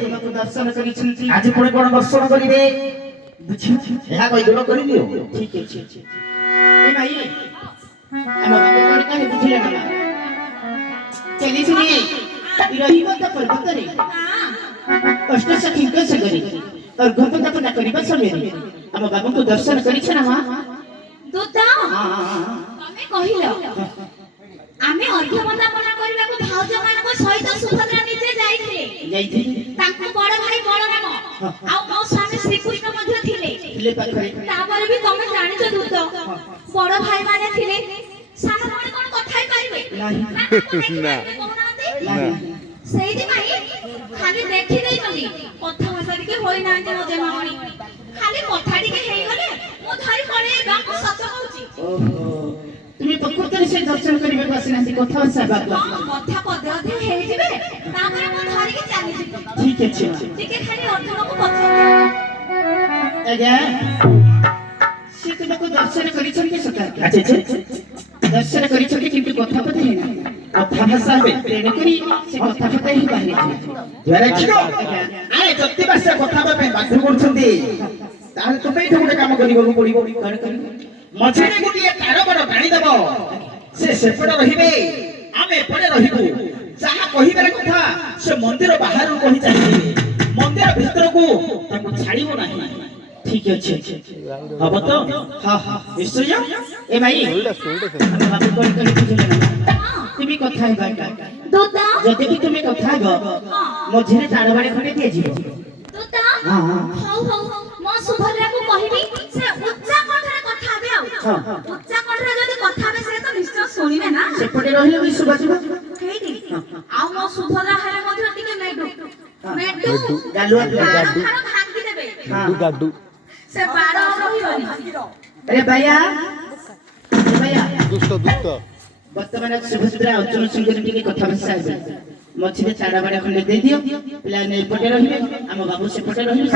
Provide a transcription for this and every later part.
तुमको दर्शन करिछंती आज पुणे कोन दर्शन करिवे बुझी ଏହା କହିଦେଲ କରିଦିଅ ठीक है ए भाई हम बाबू कोन काहे बुझिले ना चली सुनी रहिबो त पर्वत रे अष्ट सखींक संगरी और गोपन तपना करिबा समय हम बाबू को दर्शन करिछ ना मां दूता तमे कहिलो आमे अर्घ्यवंदना करबाको भाउज मानको सहित सुभद्रा निजे जाइथिले तांको बड़ भाई बलराम आ मो स्वामी श्री कृष्ण मध्ये थिले पाखरे तापर भी तमे जानिछ दूत बड़ भाई माने थिले सानो माने कोन कथाई पारिबे नहीं ना सेही माई खाली देखि देई नदी कथा भाषा के होई ना जे मजे मामणी खाली कथा टिके हेई गले मो धरि पड़े गाम सत कहूची ओहो তুমি প্রকৃতরে সে দর্শন করিবে পাসিনান্তি কথা ভাষা বাদ কথা পদে অধে হেই দিবে তারপরে মো ধরি কি চালি ଯିବି ঠিক আছে টিকে খালি অর্জুনକୁ পছন্দ আজ্ঞা সে তোমাকে দর্শন করিছন্তি সকা আছে আছে দর্শন করিছন্তি কিন্তু কথা পদে হেনা কথা ভাষা হবে তেনে করি সে কথা পদে হি বাহিরে জরে ছিল আরে যতি ভাষা কথা হবে বাধ্য করছন্তি তাহলে তুমি এঠে ଗୋଟେ কাম କରିବାକୁ ପଡିବ কর কর ମଝିରେ ଗୋଟିଏ ତାର ବଡ଼ ଟାଣି ଦେବ ସେ ସେପଟେ ରହିବେ ଆମେ ଏପଟେ ରହିବୁ ଯାହା କହିବାର କଥା ସେ ମନ୍ଦିର ବାହାରକୁ କହି ଚାଲିଯିବେ ମନ୍ଦିର ଭିତରକୁ ତାକୁ ଛାଡ଼ିବ ନାହିଁ ঠিক আছে ହବ ତ হ্যাঁ হ্যাঁ ନିଶ୍ଚୟ এ ভাই আমি বাবু কোন করে বুঝিলে না তুমি কথা হেবা দুতা যদি কি তুমি কথা হেব মঝিরে চাড়বাড়ি খড়ে দিয়ে ଯିବ দুতা হ্যাঁ হ্যাঁ হউ মো সুভদ্রাକୁ କହିବି ସେ উচ্চা কণ্ঠରେ কথা হবে আউ উচ্চা কণ্ঠରେ যদি কথা হবে সে তো নিশ্চয় শুনিবে না সেপটে রহিলে ବି ଶୁଭାଯିବ ହେଇଟି আউ মো সুভদ্রা হেলে ମଧ୍ୟ ଟିକେ মেডু গালুয়া ଗାଡୁ ଭାଙ୍ଗି ଦେବେ गाडू ସେ ବାଡ଼ ରହିବନି আরে ভাইয়া ভাইয়া दुष्ट दुष्ट বর্তমানে সুভদ্রা অর্জুন সঙ্গে ଟିକେ কথা ভাষা হবে মଝିରେ ଚାড়বাড়ি খଣ୍ଡে দেই দিও পিলানে এপটে রহিবে ଆମ বাবু সেপটে রহিবে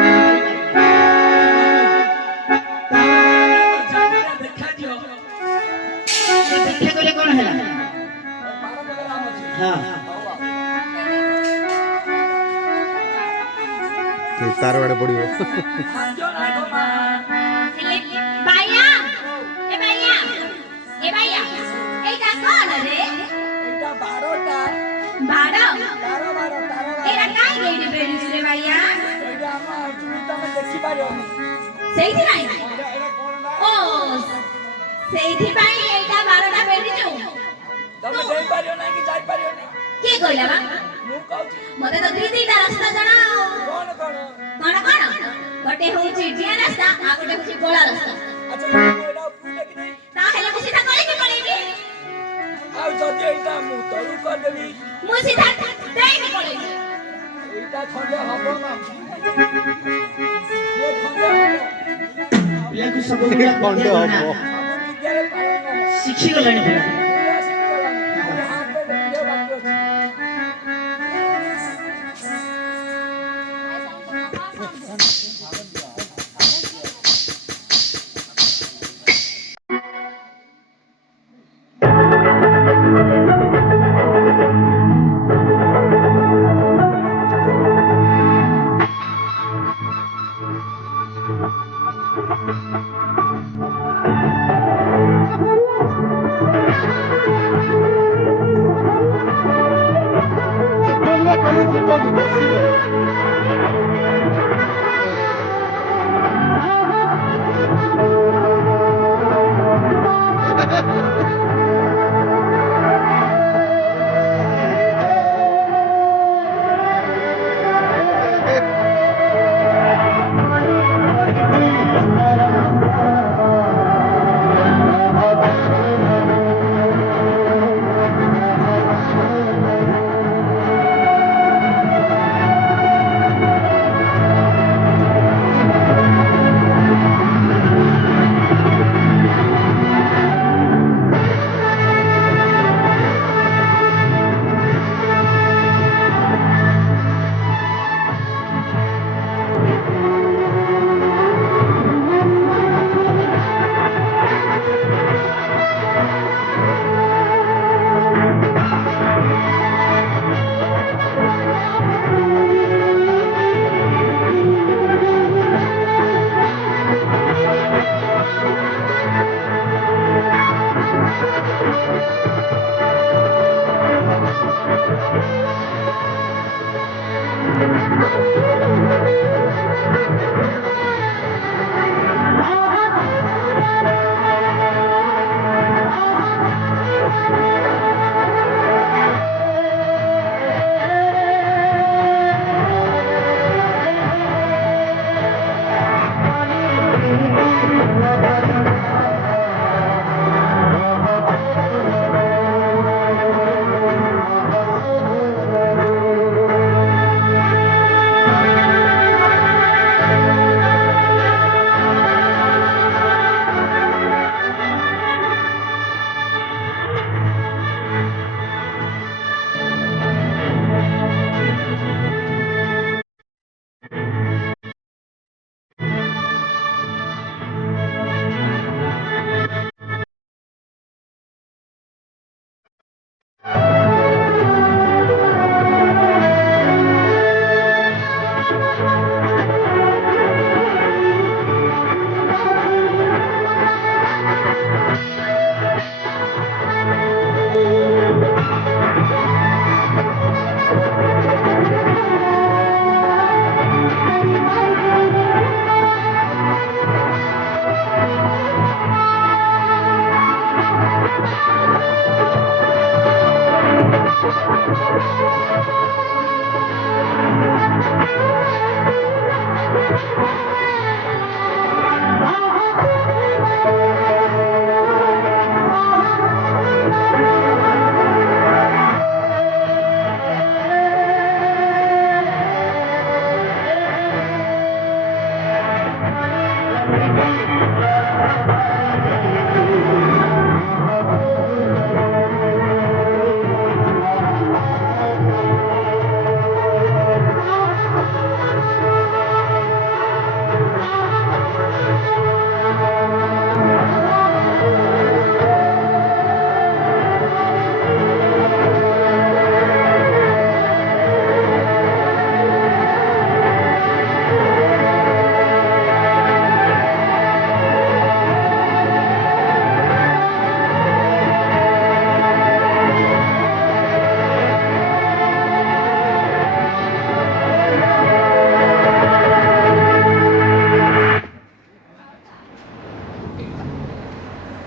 देखा गले कौन है हाँ तार वाड़े पड़ियो बाया ए बाया এইটা কোন রে এটা 12টা 12 এরা কাই গইরে বেরিছে রে ভাইয়া এটা আমার অর্জুন তুমি দেখি পারিওনি সেইথি নাই এটা কোন না ও সেইথি পাই এইটা 12টা বেরিছো তুমি যাই পারিও না কি যাই পারিওনি কি কইলা বা মু কହୁছি মতে তো দুইটা রাস্তা জানা কোন কোন গটে হউছি ডিয়া রাস্তা আর গটে হউছি গোলা রাস্তা আচ্ছা এটা পুলে কি নাই তাহলে মু সিধা করে কি পড়েবি আর যদি এটা মু তলু কর দেবি মু সিধা দেই কি পড়েবি এইটা খন্ডে হবো না ये খন্ডে হবো पिला को सब गुड़ा खंडे ना हबो ସବୁ ବିଦ୍ୟାରେ ପାଳନ शिक्षी गलानी पिला ପୁରା ଶିଖିଗଲାଣି ହାତ ବିଦ୍ୟା ବାକି ଅଛି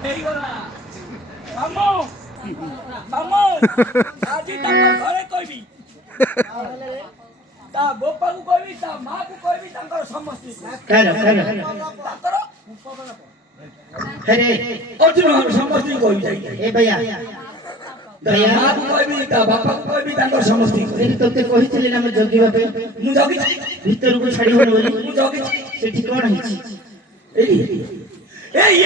ହେଇଗଲା ମାମୁ ମାମୁ ଆଜି ତାଙ୍କ ଘରେ କହିବି ତା ବୋପାକୁ କହିବି ତା ମାକୁ କହିବି ତାଙ୍କର ସମସ୍ତେ କାର ତାଙ୍କର ଆରେ ଅର୍ଜୁନ ସମସ୍ତେ କହିବି ଯାଇ ଏ ଭैया ତା ମାକୁ କହିବି ତା ବାପାକୁ କହିବି ତାଙ୍କର ସମସ୍ତେ ଏଠି ତତେ କହିଥିଲି ନା ମୁଁ ଜଗିବା ପାଇଁ ମୁଁ ଜଗିଛି ଭିତରକୁ ଛାଡ଼ିବନି ବୋଲି ମୁଁ ଜଗିଛି ସେଠି କ'ଣ ହେଇଛି ଏଇ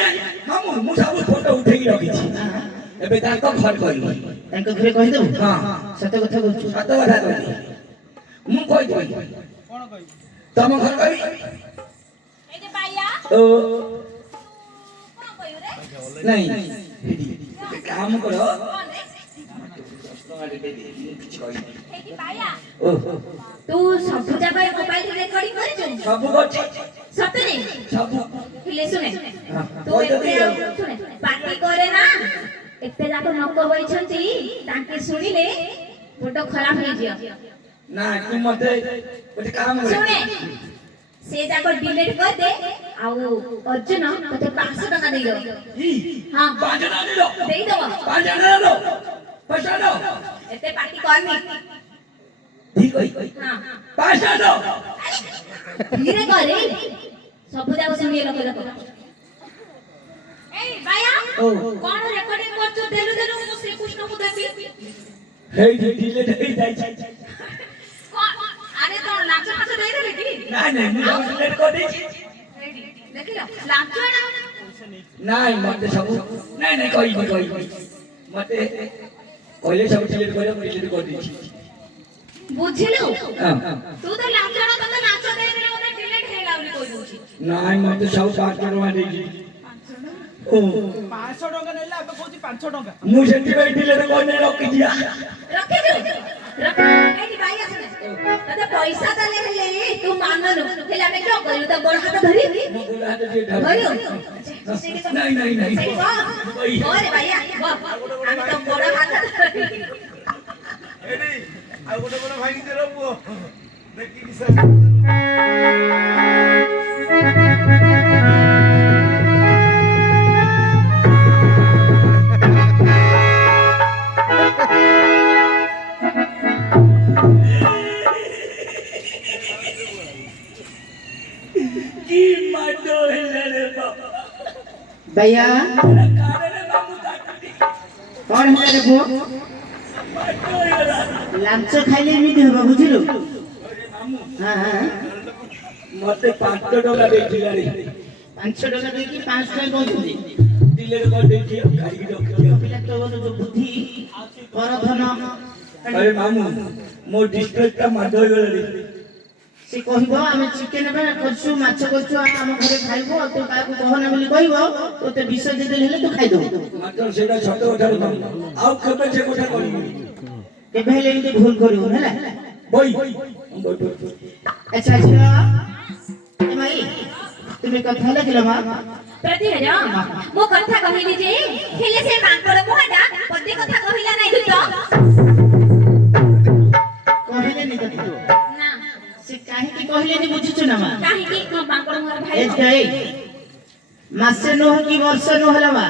ମାମୁ ମୁଁ ସବୁ ଫଟୋ ଉଠେଇକି ରଖିଛି ଏବେ ତାଙ୍କ ଘରେ କହିବି ତାଙ୍କ ଘରେ କହିଦେବୁ ହଁ ସତ କଥା କହୁଛୁ ସତ କଥା କହିବି ମୁଁ କହିଦେବି ତମ ଘରେ କହିବି ଏଇଠି ବାୟା ଓ କଣ କହିବୁ ରେ ନାଇଁ କାମ କର ଏଇଠି ବାୟା ଓହୋ ତୁ ସବୁ ଜାଗା ମୋବାଇଲ ରେକର୍ଡିଂ କରିଛୁ ସବୁ କରୁଛି ସତରେ ସବୁ ହେଲେ ଶୁଣେ ହଁ, ତୁ କହିଦେବି ଏତେ ଆଉ। ଶୁଣେ ପାର୍ଟି କରେ ନା ଏତେ ଯାକ ନକ ବଇଛନ୍ତି ତାଙ୍କେ ଶୁଣିଲେ ଫଟୋ ଖରାପ ହେଇଯିବ ନା ତୁ ମତେ ଗୋଟେ କାମ କର ଶୁଣେ ସେ ଯାକ ଡିଲିଟ କରିଦେ ଆଉ ଅର୍ଜୁନ ତତେ 500 ଟଙ୍କା ଦେଇଦବ ହଁ ପାଞ୍ଚ ଟଙ୍କା ଦିଅ ଦେଇଦବ 5 ଟଙ୍କା ଦିଅ ପଇସା ଦିଅ ଏତେ ପାର୍ଟି କରନି ଠିକ ଅଛି ହଁ 5 ଟଙ୍କା ଦିଅ ଧୀରେ କରେ ସବୁ ଯାକ ଶୁଣିଏ ଲୋକ ଲୋକ ଏଇ ବାୟା ଓ କଣ ରେକର୍ଡିଂ କରୁଛୁ ଦେଲୁ ଦେଲୁ ମୁଁ ଶ୍ରୀକୃଷ୍ଣକୁ ଦେବି ହେଇ ଡିଲେଟ ହେଇ ଯାଇଛି ଆରେ ତ ଲାଞ୍ଚ ଫାଞ୍ଚ ଦେଇଦେଲେ କି ନାଇଁ ନାଇଁ ମୁଁ ଡିଲେଟ କରିଦେଇଛି ଦେଖିଲ ଲାଞ୍ଚ ଏଟା ନାଇଁ ମତେ ସବୁ ନାଇଁ ନାଇଁ କହିବି ମତେ କହିଲେ ସବୁ ଡିଲେଟ କରିବା ମୁଁ ଡିଲେଟ କରିଦେଇଛି ବୁଝିଲୁ ହଁ ତୁ ତ ଲାଞ୍ଚ ତତେ ଲାଞ୍ଚ ଦେଇଦେଲେ ମୋତେ ଡିଲିଟ ହେଇଗଲା ବୋଲି କହି ଦଉଛି ନାଇଁ ମତେ ସବୁ 5 ଟଙ୍କା ଦେଇଛି 500 ଟଙ୍କା ନେଲା ଏବେ କହୁଛି 500 ଟଙ୍କା ମୁଁ ସେଥିପାଇଁ ଡିଲେଟ କରିନି ରଖିଛି ରଖିଛୁ ଏଇଠି ଭାଇ ଆସିଲେ ତତେ ପଇସା ଦେଲେ ହେଲେ ତୁ ମାନୁନୁ ହେଲେ ଆମେ କଣ କରିବୁ ତ ବଡ ହାତ ଧରି ମୁଁ ଗୋଡ଼ ହାତ ଟିକେ ଢାଳି- ଧରିବୁ ନାଇଁ ନାଇଁ ନାଇଁ ସେଇ ବରେ ଭାଇ ଆମେ ତ ବଡ ହାତ ଧରି ଆଉ ଗୋଟେ ବଡ ଭାଇ ନିଜର ପୁଅ ଦେଖିକି ସେ কি মাটো হেলে রে বাবা भैया কারে মামু কাটি କ'ଣ ହେଲା ରେ ପୁଅ মাটো হেলা ଲାଞ୍ଚ ଖାଇଲେ ଏମିତି ହବ ବୁଝିଲୁ ହଁ ହଁ ମତେ 5 ଟଙ୍କା ଦେଇଥିଲା ରେ 500 ଟଙ୍କା ଦେଇକି 500 ଟଙ୍କା କହୁଛନ୍ତି ଡିଲେଟ କରିଦେଇଛି କାଢିକି ରଖିଛି ପିଲା ତୋର ଯୋଉ ବୁଦ୍ଧି ପରଧନ ଆରେ ମାମୁ ମୋ ଡିଷ୍ଟ୍ରିକ୍ଟଟା ମାଡ ହେଇଗଲା ରେ ସେ କହିବ ଆମେ ଚିକେନ କରୁଛୁ ମାଛ କରୁଛୁ ଆମ ଘରେ ଖାଇବ ତୁ କାହାକୁ କହନା ବୋଲି କହିବ ତୋତେ ବିଷ ଦେଇଦେଲେ ହେଲେ ତୁ ଖାଇଦବୁ ମାତ୍ର ସେଇଟା ସତ କଥା ରେ ମାମୁ ଆଉ କେବେ ସେ କଥା କହିବି କେବେ ହେଲେ ଏମିତି ଭୁଲ କରିବୁ ହେଲା ବଇ ଆଚ୍ଛା ଝିଅ ଏ ମାଇ ତୁମେ କଥା ଲାଗିଲ ମା ପ୍ରତିହର ମୁଁ କଥା କହିଲି ଯେ ହେଲେ ସେ ମାଙ୍କଡ ମୁହାଟା ପଦେ କଥା କହିଲା ନାହିଁ ତୁ ତ କହିଲେନି ତତେ ନା ସେ କାହିଁକି କହିଲେନି ବୁଝୁଛୁ ନା ମା କାହିଁକି ମୋ ମାଙ୍କଡ ମୁହାର ଭାଇ ଏ ଯାଇ ମାସେ ନୁହ କି ବର୍ଷ ନୁହଲା ମା